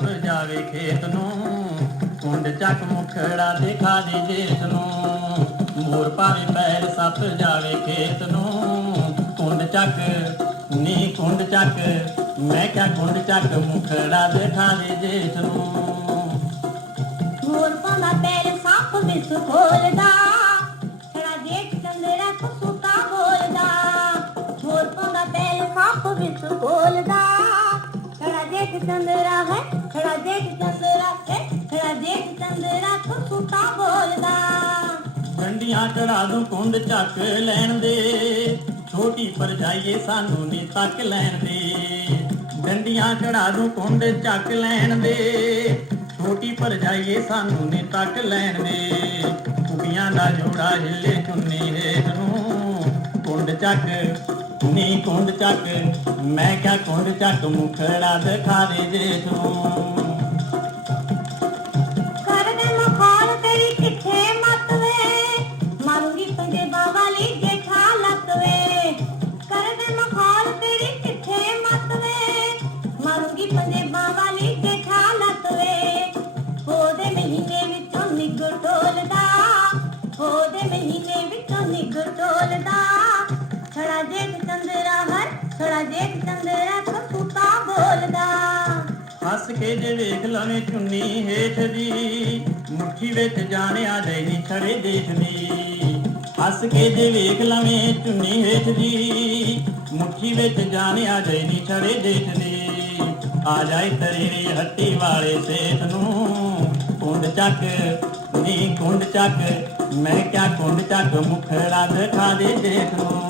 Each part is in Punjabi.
ਜਾਵੇ ਖੇਤ ਨੂੰ। ਕੁੰਡ ਚੱਕ ਮੁਖੜਾ ਦਿਖਾ ਦੇ ਜੇਠ ਨੂੰ। ਮੋਰ ਪਾਵੇ ਪੈਰ ਸੱਪ ਜਾਵੇ ਖੇਤ ਨੂੰ। ਕੁੰਡ ਚੱਕ, ਨੀ ਕੁੰਡ ਚੱਕ, ਮੈਂ ਕਿਆ ਕੁੰਡ ਚੱਕ ਮੁਖੜਾ ਦਿਖਾ ਦੇ ਜੇਠ ਨੂੰ। ਮੋਰ ਪਾਉਂਦਾ ਪੈਰ ਸੱਪ ਵਿੱਚ ਖੋਲਦਾ ਛੜਾ ਜੇਠ ਚੰਦਰਾ ਕੁਸੂਤਾ ਬੋਲਦਾ। ਮੋਰ ਪਾਉਂਦਾ ਪੈਰ ਸੱਪ ਵਿੱਚ ਖੋਲਦਾ ਛੜਾ ਜੇਠ ਚੰਦਰਾ ਹੈ ਛੜਾ ਜੇਠ ਚੰਦਰਾ ਹੈ ਛੜਾ ਜੇਠ ਚੰਦਰਾ ਕੁਸੂਤਾ ਬੋਲਦਾ। ਡੰਡੀਆਂ ਚੜਾ ਦੂੰ ਕੁੰਡ ਚੱਕ ਲੈਣ ਦੇ, ਛੋਟੀ ਪਰਜਾਈਏ ਸਾਨੂੰ ਨੀ ਤੱਕ ਲੈਣ ਦੇ। ਡੰਡੀਆਂ ਚੜਾ ਦੂੰ ਕੁੰਡ ਚੱਕ ਲੈਣ ਦੇ, ਛੋਟੀ ਪਰਜਾਈਏ ਸਾਨੂੰ ਨੀ ਤੱਕ ਲੈਣ ਦੇ। ਕੁੜੀਆਂ ਦਾ ਜੋੜਾ ਹਿੱਲੇ ਚੁੰਨੀ ਹੇਠ ਨੂੰ ਕੁੰਡ ਚੱਕ ਨੀ ਕੁੰਡ ਚੱਕ ਮੈਂ ਕਿਆ ਕੁੰਡ ਚੱਕ ਮੁਖੜਾ ਦਿਖਾ ਦੇ ਜੇਠ ਨੂੰ ਕਰਦੇ ਮਖੌਲ ਜੇਠ ਹਰ ਛੜਾ ਜੇਠ ਚੰਦਰਾ ਕਸੂਤਾ ਬੋਲਦਾ। ਹੱਸ ਕੇ ਜੇ ਵੇਖ ਲਵੇਂ ਚੁੰਨੀ ਹੇਠ ਦੀ, ਮੁੱਠੀ ਵਿੱਚ ਜਾਣਿਆ ਨਹੀਂ ਛੜੇ ਦੇਖਦੀ ਹੱਸ ਕੇ ਜੇ ਵੇਖ ਲਵੇਂ ਚੁੰਨੀ ਹੇਠ ਦੀ, ਮੁੱਠੀ ਵਿੱਚ ਜਾਣਿਆ ਨਹੀਂ ਛੜੇ ਦੇਖਦੀ ਆ ਜਾਏ ਤੇਰੀ ਹੱਟੀ ਵਾਲੇ ਸੇਠ ਨੂੰ, ਕੁੰਡ ਚੱਕ, ਨੀ ਕੁੰਡ ਚੱਕ, ਮੈਂ ਕਿਆ ਕੁੰਡ ਚੱਕ ਮੁਖੜਾ ਦਿਖਾ ਦੇ ਦੇਖ ਨੂੰ।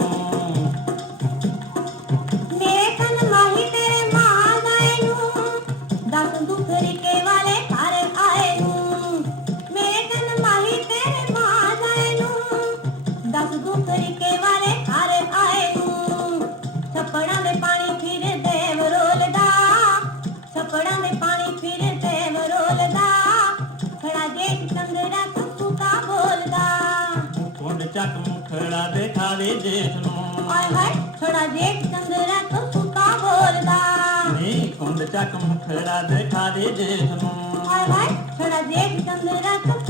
ਕੁੰਡ ਚੱਕ ਮੁਖੜਾ ਦਿਖਾ ਦੇ ਦੇਖ ਨੂੰ। ਆਏ ਹਾਏ ਖੜਾ ਜੇਠ ਚੰਦਰਾ ਕੁੱਤਾ ਬੋਲਦਾ। ਨੀ ਕੁੰਡ ਚੱਕ ਮੁਖੜਾ ਦਿਖਾ ਦੇ ਦੇਖ ਨੂੰ। ਹਾਏ ਹਾਏ ਛੜਾ ਜੇਠ ਚੰਦਰਾ ਕੁੱਤਾ